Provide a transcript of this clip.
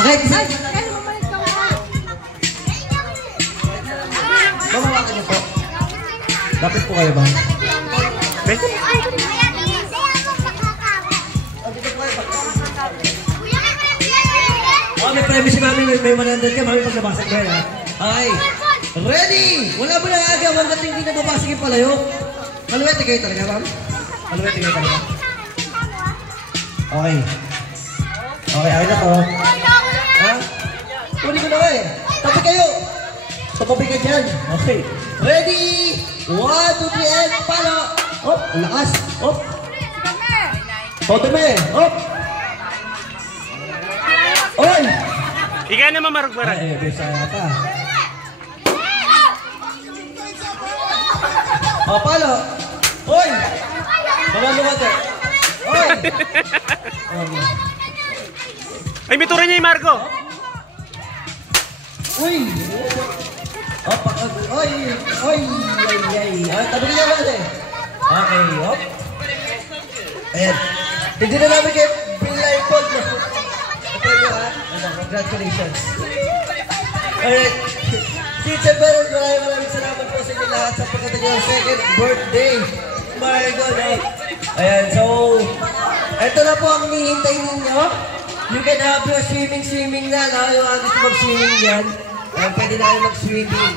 Okay, design. Mamawakan niyo po. Dapat po kayo ba? May premise si Mami, may 100 ka, Mami, pag nabasag mo yan, ha? Okay. Ready! Wala mo na agaw hanggang hindi na babasag yung palayo. Maluwete kayo talaga, Ma'am? Maluwete kayo talaga? Okay. Okay, ayun na to. Ha? Uli ko na ba eh. Tabi kayo. Tabi ka dyan. Okay. Ready! 1, 2, 3, and palo! Hop! Ang lakas! Hop! Totome! Hop! Oy! Ika naman marag-marag. Ay, bisa yata. O, palo! Oy! Mamamukate! Oy! Ay, may tura niya yung Marco. Uy! O, pakag... Oy! Oy! Ay! Ay! Tabi niya ba kasi? Okay, hop! Ayan. Hindi na namin kayo pinilipod na. Congratulations. Alright. Teacher Baron, maraming salamat po sa inyo lahat sa pagkatag yung second birthday. My God, eh. Ayan, so, eto na po ang nihintay ninyo. You can have your swimming na, no? Yung ang gusto mag-swimming yan. Ayan, pwede na kayo mag-swimming.